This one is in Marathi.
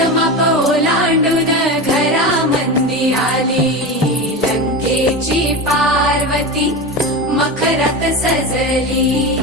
शतमाप ओलांडून घरामंदी आली. लंकेची पार्वती मखरात सजली.